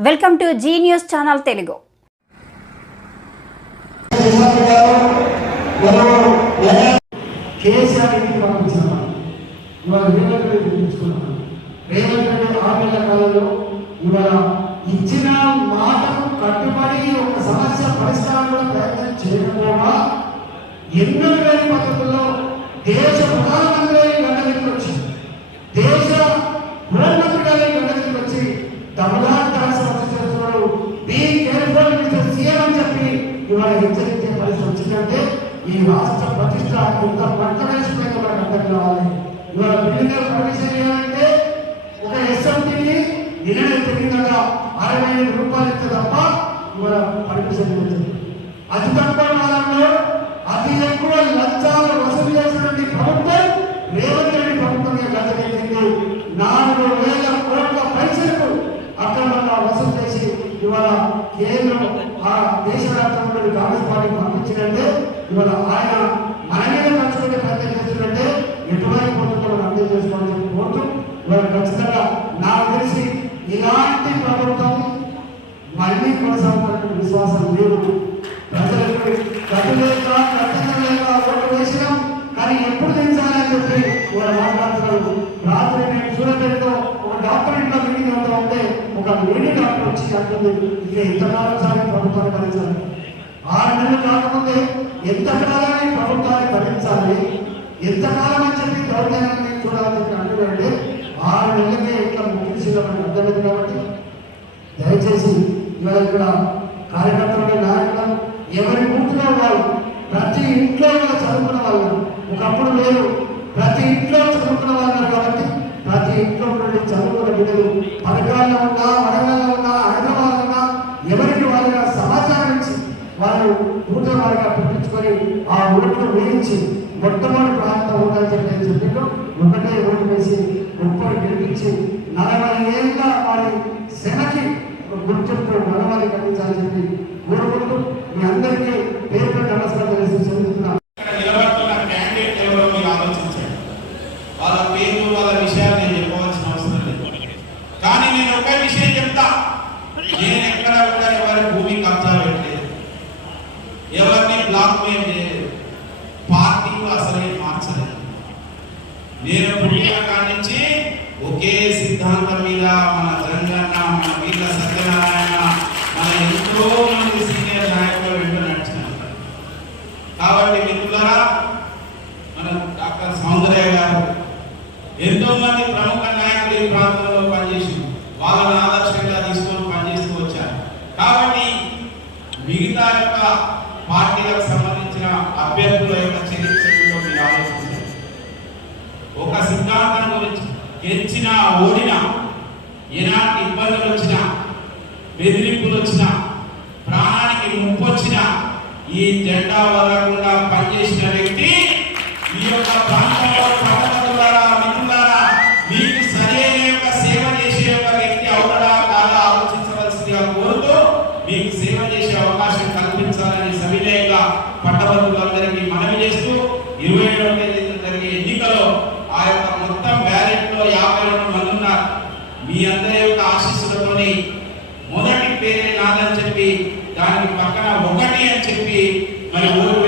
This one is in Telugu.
Welcome to Zee news channel Telugu. ఇచ్చిన మాటకు కట్టుబడి ఒక సమస్య పరిష్కారంలో ప్రయత్నం చేయకపోగా ఎన్నో వేల పద్ధతుల్లో దేశ ప్రధానమంత్రి గంట దగ్గరికి దేశ హెచ్చరించే పరిస్థితి వచ్చిందంటే ఈ రాష్ట్ర ప్రతిష్ట ఇంత పట్టణేశ్వరంగా మనకు అర్థం కావాలి ఇవాళ బిల్డింగ్ పర్మిషన్ ఇవ్వాలంటే ఒక ఎస్ఎంటీని నిన్న తెలియదట అరవై ఐదు రూపాయలు ఇస్తే తప్ప ఇవాళ పర్మిషన్ ఇవ్వచ్చు అతి తక్కువ కాలంలో అతి ఎక్కువ లంచాలు వసూలు చేసినటువంటి ప్రభుత్వం రేవంత్ రెడ్డి ప్రభుత్వం గతకెళ్ళింది నాలుగు వేల కోట్ల పైసలకు అక్రమంగా వసూలు చేసి ఇవాళ కేంద్రం ఆ దేశవ్యాప్తంలో కాంగ్రెస్ పార్టీ పంపించినట్టే ఇవాళ ఆయన మన మీద ఖర్చు ప్రయత్నం చేస్తున్నట్టే ఎటువంటి ప్రభుత్వం అర్థం చేసుకోవాలని చెప్పి కోరుతూ ఇవాళ ఖచ్చితంగా నాకు తెలిసి ఇలాంటి ప్రభుత్వం మళ్ళీ కొనసాగుతున్న విశ్వాసం లేదు. ప్రజలకు గతి లేక కట్టడం లేక ఓటు వేసినాం కానీ ఎప్పుడు తెచ్చాలని చెప్పి వాళ్ళు మాట్లాడుతున్నారు రాత్రి నేను సూర్యపేటలో ఒక డాక్టర్ ఇంట్లో మీటింగ్ అవుతా ఉంటే ఒక వేడి డాక్టర్ వచ్చి అంటుంది ఇక ఎంతకాలం సారి ప్రభుత్వాన్ని భరించాలి ఆరు నెలలు కాకముందే ఎంతకాలాన్ని ప్రభుత్వాన్ని భరించాలి ఎంతకాలం అని చెప్పి దౌర్జన్యాన్ని చూడాలని చెప్పి అంటున్నారంటే ఆరు నెలలకే ఇట్లా ముగించిందో అర్థమైంది కాబట్టి దయచేసి ఇవాళ ఇక్కడ కార్యకర్తలు నాయకులు ఎవరి గుర్తులో వాళ్ళు ప్రతి ఇంట్లో చదువుకున్న వాళ్ళు ఒకప్పుడు లేరు. ప్రతి ఇంట్లో చదువుకున్న వాళ్ళు కాబట్టి వారు వాళ్ళు ఓట్ల వారిగా ఆ ఓటును వేయించి మొట్టమొదటి ప్రాంతం ఉందని చెప్పి నేను చెప్పిండు. ఒకటే ఓటు వేసి ఒక్కరు గెలిపించి నలభై ఏళ్ళ వారి శ్రమకి గుర్తింపు మనవారి కలిగించాలని చెప్పి కోరుకుంటూ మీ అందరికీ పేరు నమస్కారం తెలిసి చెందుతున్నాను వాళ్ళ పేరు వాళ్ళ విషయాలు నేను చెప్పవలసిన అవసరం లేదు. కానీ నేను ఒక నేను పుట్టిన కానించి ఒకే సిద్ధాంతం మీద మన తెలంగాణ మన వీళ్ళ సత్యనారాయణ మన ఎంతో మంది సీనియర్ నాయకులు వెంట నడిచినారు. కాబట్టి మిత్రులారా మన డాక్టర్ సౌందర్య గారు ఎంతో మంది ప్రముఖ నాయకులు ఈ ప్రాంతంలో పనిచేసి వాళ్ళని ఆదర్శంగా తీసుకొని పనిచేస్తూ వచ్చారు. కాబట్టి మిగతా యొక్క పార్టీలకు గెలిచినా ఓడినా ఎలాంటి ఇబ్బందులు వచ్చినా బెదిరింపులు వచ్చినా ప్రాణానికి ముప్పు వచ్చినా ఈ జెండా వదలకుండా పనిచేసిన వ్యక్తి ఈ యొక్క ప్రాంతంలో ప్రజలారా మిత్రులారా మీకు సరైన యొక్క సేవ చేసే యొక్క వ్యక్తి అవుతాడా కాదా ఆలోచించవలసిందిగా కోరుతూ మీకు సేవ చేసే అవకాశం కల్పించాలని సవినయంగా పట్టభద్రులందరికీ మనవి చేస్తూ ఇరవై ఏడవ తేదీ జరిగే ఎన్నికలో ఆ యొక్క మొత్తం బ్యాలెట్లో యాభై రెండు మంది ఉన్నారు మీ అందరి యొక్క ఆశీస్సులతోని మొదటి పేరే నాదని చెప్పి దానికి పక్కన ఒకటి అని చెప్పి మరి ఓటు